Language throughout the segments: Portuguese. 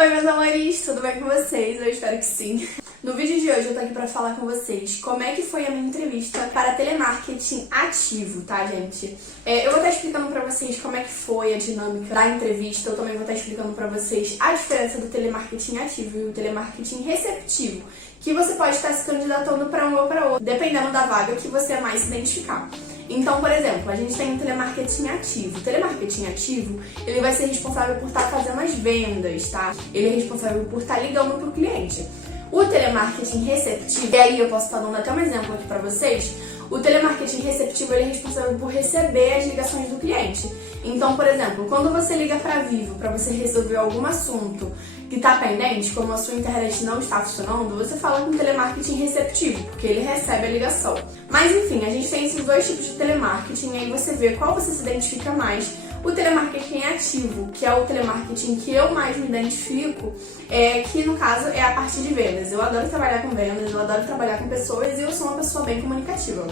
Oi meus amores, tudo bem com vocês? Eu espero que sim. No vídeo de hoje eu tô aqui pra falar com vocês como é que foi a minha entrevista para telemarketing ativo, tá gente? Eu vou estar explicando pra vocês como é que foi a dinâmica da entrevista, eu também vou estar explicando pra vocês a diferença do telemarketing ativo e o telemarketing receptivo, que você pode estar se candidatando pra um ou pra outro, dependendo da vaga que você mais se identificar. Então, por exemplo, a gente tem o telemarketing ativo. O telemarketing ativo, ele vai ser responsável por estar fazendo as vendas, tá? Ele é responsável por estar ligando pro cliente. O telemarketing receptivo, e aí eu posso estar dando até um exemplo aqui pra vocês, o telemarketing receptivo ele é responsável por receber as ligações do cliente. Então, por exemplo, quando você liga pra Vivo para você resolver algum assunto que está pendente, como a sua internet não está funcionando, você fala com o telemarketing receptivo, porque ele recebe a ligação. Mas enfim, a gente tem esses dois tipos de telemarketing, e aí você vê qual você se identifica mais. O telemarketing ativo, que é o telemarketing que eu mais me identifico, que no caso é a parte de vendas. Eu adoro trabalhar com vendas, eu adoro trabalhar com pessoas e eu sou uma pessoa bem comunicativa.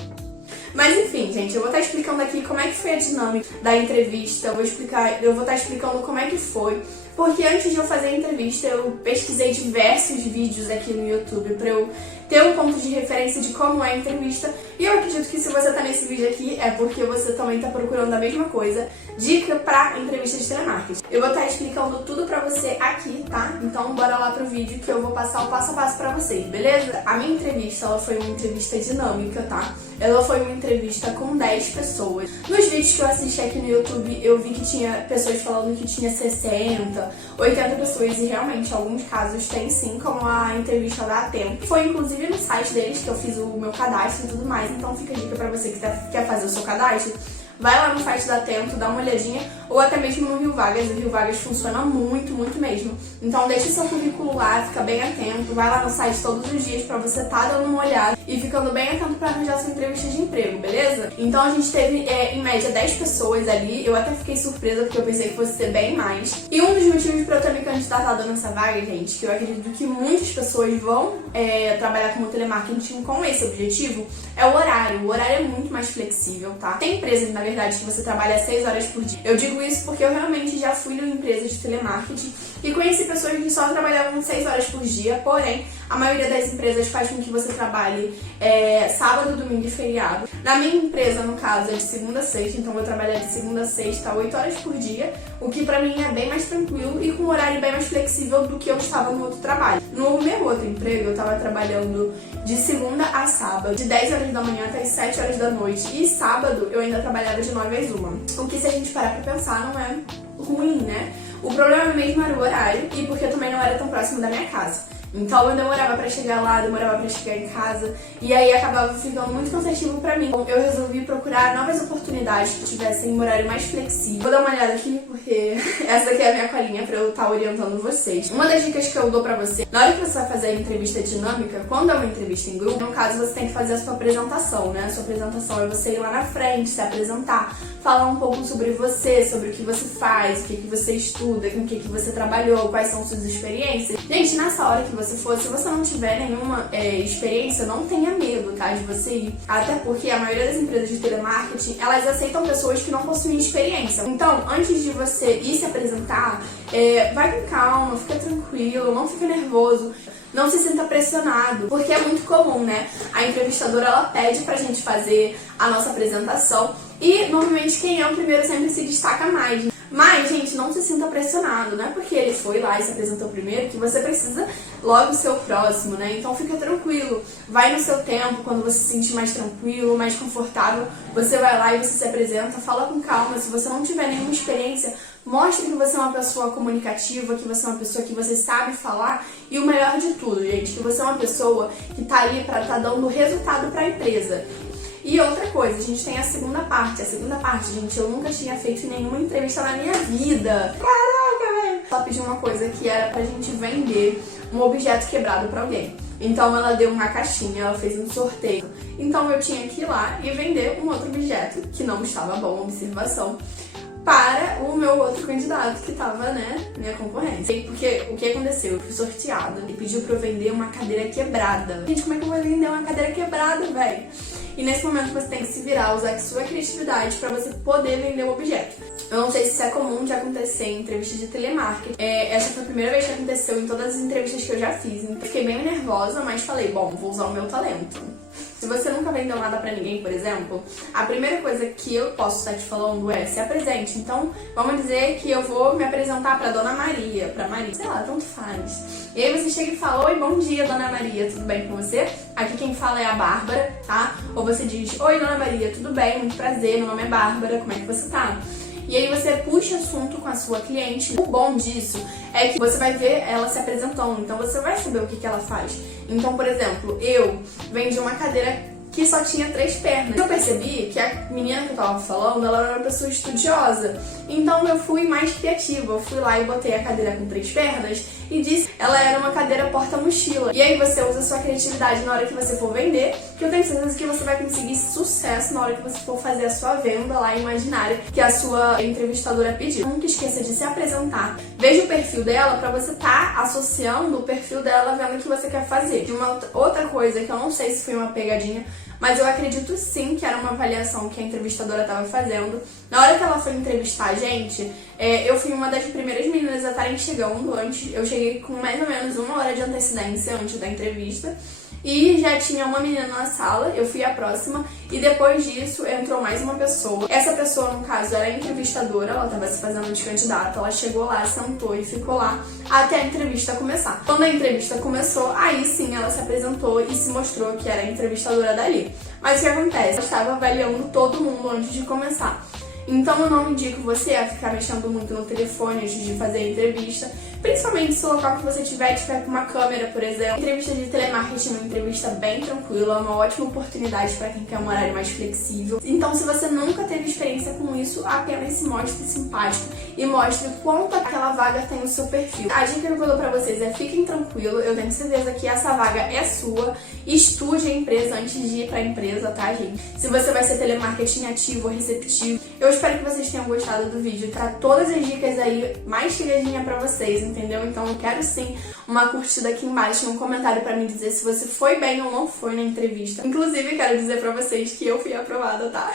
Mas enfim, gente, eu vou estar explicando aqui como é que foi a dinâmica da entrevista, eu vou estar explicando como é que foi, porque antes de eu fazer a entrevista eu pesquisei diversos vídeos aqui no YouTube pra eu ter um ponto de referência de como é a entrevista, e eu acredito que se você tá nesse vídeo aqui é porque você também tá procurando a mesma coisa, dica pra entrevista de telemarketing. Eu vou estar explicando tudo pra você aqui, tá? Então bora lá pro vídeo que eu vou passar o passo a passo pra vocês, beleza? A minha entrevista, ela foi uma entrevista dinâmica, tá? Ela foi uma entrevista com 10 pessoas. Nos vídeos que eu assisti aqui no YouTube, eu vi que tinha pessoas falando que tinha 60, 80 pessoas, e realmente, em alguns casos tem sim, como a entrevista da Atento. Foi inclusive no site deles que eu fiz o meu cadastro e tudo mais, então fica a dica pra você que quer fazer o seu cadastro. Vai lá no site da Atento, dá uma olhadinha, ou até mesmo no Rio Vagas. O Rio Vagas funciona muito, muito mesmo. Então deixa seu currículo lá, fica bem atento, vai lá no site todos os dias pra você tá dando uma olhada e ficando bem atento pra arranjar sua entrevista de emprego, beleza? Então a gente teve, em média, 10 pessoas ali. Eu até fiquei surpresa porque eu pensei que fosse ser bem mais. E um dos motivos pra eu ter me candidatado nessa vaga, gente, que eu acredito que muitas pessoas vão trabalhar como telemarketing com esse objetivo, é o horário. O horário é muito mais flexível, tá? Tem empresas, na verdade, que você trabalha 6 horas por dia. Eu digo isso porque eu realmente já fui numa empresa de telemarketing e conheci pessoas que só trabalhavam 6 horas por dia, porém, a maioria das empresas faz com que você trabalhe sábado, domingo e feriado. Na minha empresa, no caso, é de segunda a sexta, então eu vou trabalhar de segunda a sexta, 8 horas por dia, o que pra mim é bem mais tranquilo e com um horário bem mais flexível do que eu estava no outro trabalho. No meu outro emprego, eu estava trabalhando de segunda a sábado, de 10 horas da manhã até as 7 horas da noite, e sábado eu ainda trabalhava de 9 às 1. O que, se a gente parar pra pensar, não é ruim, né? O problema mesmo era o horário, e porque eu também não era tão próximo da minha casa. Então eu demorava pra chegar lá, demorava pra chegar em casa, e aí acabava ficando muito cansativo pra mim. Então eu resolvi procurar novas oportunidades que tivessem um horário mais flexível. Vou dar uma olhada aqui, porque essa daqui é a minha colinha pra eu estar orientando vocês. Uma das dicas que eu dou pra você, na hora que você vai fazer a entrevista dinâmica, quando é uma entrevista em grupo, no caso você tem que fazer a sua apresentação, né? A sua apresentação é você ir lá na frente, se apresentar, falar um pouco sobre você, sobre o que você faz, o que você estuda, com o que você trabalhou, quais são suas experiências. Gente, nessa hora que você for, se você não tiver nenhuma experiência, não tenha medo, tá, de você ir. Até porque a maioria das empresas de telemarketing, elas aceitam pessoas que não possuem experiência. Então, antes de você ir se apresentar, vai com calma, fica tranquilo, não fica nervoso. Não se sinta pressionado, porque é muito comum, né? A entrevistadora, ela pede pra gente fazer a nossa apresentação e, normalmente, quem é o primeiro sempre se destaca mais. Mas, gente, não se sinta pressionado, não é porque ele foi lá e se apresentou primeiro que você precisa logo ser o próximo, né? Então fica tranquilo, vai no seu tempo, quando você se sentir mais tranquilo, mais confortável, você vai lá e você se apresenta, fala com calma. Se você não tiver nenhuma experiência, mostre que você é uma pessoa comunicativa, que você é uma pessoa que você sabe falar, e o melhor de tudo, gente, que você é uma pessoa que tá ali pra tá dando resultado pra empresa. E outra coisa, a gente tem a segunda parte. A segunda parte, gente, eu nunca tinha feito nenhuma entrevista na minha vida. Caraca, velho! Ela pediu uma coisa que era pra gente vender um objeto quebrado pra alguém. Então ela deu uma caixinha, ela fez um sorteio. Então eu tinha que ir lá e vender um outro objeto, que não estava bom, observação, para o meu outro candidato que tava, né, minha concorrência. Porque o que aconteceu? Eu fui sorteada e pediu pra eu vender uma cadeira quebrada. Gente, como é que eu vou vender uma cadeira quebrada, velho? E nesse momento você tem que se virar, usar a sua criatividade pra você poder vender o objeto. Eu não sei se isso é comum de acontecer em entrevista de telemarketing. Essa foi a primeira vez que aconteceu em todas as entrevistas que eu já fiz. Então, fiquei bem nervosa, mas falei, bom, vou usar o meu talento. Se você nunca vendeu nada pra ninguém, por exemplo, a primeira coisa que eu posso estar te falando é se apresente. Então, vamos dizer que eu vou me apresentar pra Dona Maria, pra Maria, sei lá, tanto faz. E aí você chega e fala, oi, bom dia, Dona Maria, tudo bem com você? Aqui quem fala é a Bárbara, tá? Ou você diz, oi, Dona Maria, tudo bem? Muito prazer, meu nome é Bárbara, como é que você tá? E aí você puxa assunto com a sua cliente. O bom disso é que você vai ver ela se apresentando, então você vai saber o que ela faz. Então, por exemplo, eu vendi uma cadeira que só tinha 3 pernas. Eu percebi que a menina que eu tava falando, ela era uma pessoa estudiosa. Então eu fui mais criativa. Eu fui lá e botei a cadeira com 3 pernas e disse ela era uma cadeira porta-mochila. E aí você usa a sua criatividade na hora que você for vender, que eu tenho certeza que você vai conseguir sucesso na hora que você for fazer a sua venda lá imaginária que a sua entrevistadora pediu. Nunca esqueça de se apresentar. Veja o perfil dela pra você estar associando o perfil dela vendo o que você quer fazer. De uma outra coisa que eu não sei se foi uma pegadinha, mas eu acredito sim que era uma avaliação que a entrevistadora estava fazendo. Na hora que ela foi entrevistar a gente, eu fui uma das primeiras meninas a estarem chegando antes. Eu cheguei com mais ou menos 1 hora de antecedência antes da entrevista. E já tinha uma menina na sala, eu fui a próxima, e depois disso entrou mais uma pessoa. Essa pessoa, no caso, era a entrevistadora, ela estava se fazendo de candidata, ela chegou lá, sentou e ficou lá até a entrevista começar. Quando a entrevista começou, aí sim ela se apresentou e se mostrou que era a entrevistadora dali. Mas o que acontece? Ela estava avaliando todo mundo antes de começar. Então eu não indico você a ficar mexendo muito no telefone antes de fazer a entrevista, principalmente se o local que você tiver com uma câmera, por exemplo. Entrevista de telemarketing é uma entrevista bem tranquila, é uma ótima oportunidade para quem quer um horário mais flexível. Então, se você nunca teve experiência com isso, apenas se mostre simpático e mostre quanto aquela vaga tem no seu perfil. A dica que eu dou pra vocês é fiquem tranquilos, eu tenho certeza que essa vaga é sua. Estude a empresa antes de ir pra empresa, tá, gente? Se você vai ser telemarketing ativo ou receptivo. Eu espero que vocês tenham gostado do vídeo, tá? Todas as dicas aí mais chegadinha pra vocês, entendeu? Então eu quero sim uma curtida aqui embaixo e um comentário pra me dizer se você foi bem ou não foi na entrevista. Inclusive, quero dizer pra vocês que eu fui aprovada, tá?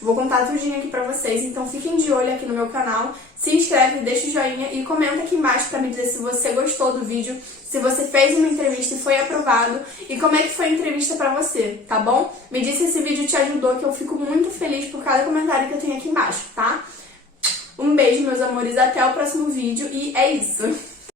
Vou contar tudinho aqui pra vocês, então fiquem de olho aqui no meu canal, se inscreve, deixa o joinha e comenta aqui embaixo pra me dizer se você gostou do vídeo, se você fez uma entrevista e foi aprovado e como é que foi a entrevista pra você, tá bom? Me diz se esse vídeo te ajudou, que eu fico muito feliz por cada comentário que eu tenho aqui embaixo, tá? Um beijo, meus amores, até o próximo vídeo e é isso!